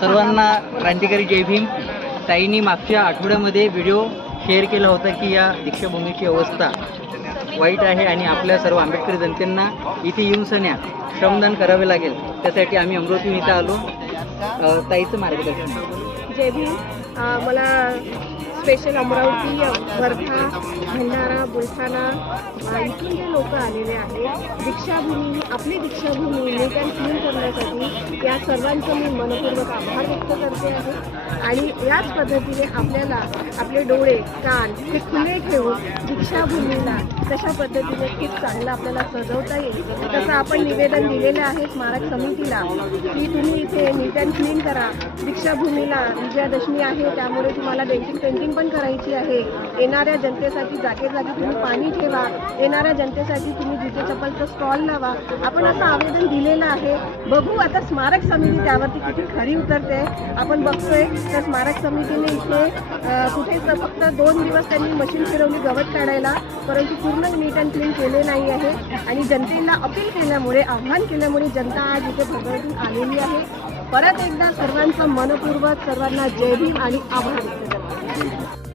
सर्वांना क्रांतिकारी जय भीम. ताईंनी मागच्या आठवड्यामध्ये व्हिडिओ शेअर केला होता की या दीक्षाभूमीची अवस्था वाईट आहे आणि आपल्या सर्व आंबेडकरी जनतेंना इथे येऊन सन्या श्रमदान करावे लागेल. त्यासाठी आम्ही अमरावतीहून इथं आलो. ताईचं मार्गदर्शन. जय भीम. मला स्पेशल अमरावती, वर्धा, भंडारा, बुलढाणा इथून जे लोक आलेले आहेत दीक्षाभूमी, आपली दीक्षाभूमी नीट अँड क्लीन करण्यासाठी या सर्वांचं मी मनपूर्वक आभार व्यक्त करते आहे. आणि याच पद्धतीने आपल्याला आपले डोळे कान हे खुले ठेवून दीक्षाभूमीला तशा पद्धतीने खूप चांगलं आपल्याला सजवता येईल. तसं आपण निवेदन दिलेलं आहे स्मारक समितीला की तुम्ही इथे नीट अँड क्लीन करा. दीक्षाभूमीला विजयादशमी आहे त्यामुळे तुम्हाला पेंटिंग पण करायची आहे. येणाऱ्या जनतेसाठी जागेजागी तुम्ही पाणी ठेवा. येणाऱ्या जनतेसाठी तुम्ही जुते चप्पलचं स्टॉल लावा. आपण असं आवेदन दिलेलं आहे. बघू आता स्मारक समिती त्यावरती किती खरी उतरते. आपण बघतोय तर स्मारक समितीने इथे कुठेच फक्त 2 दिवस त्यांनी मशीन फिरवली गवत काढायला, परंतु पूर्ण नीट अँड क्लीन केले नाही आहे. आणि जनतेला अपील केल्यामुळे, आव्हान केल्यामुळे जनता आज इथे भरभरून आलेली आहे. परत एकदा सर्वांचं मनपूर्वक सर्वांना जय भीम आणि आभार व्यक्त करते.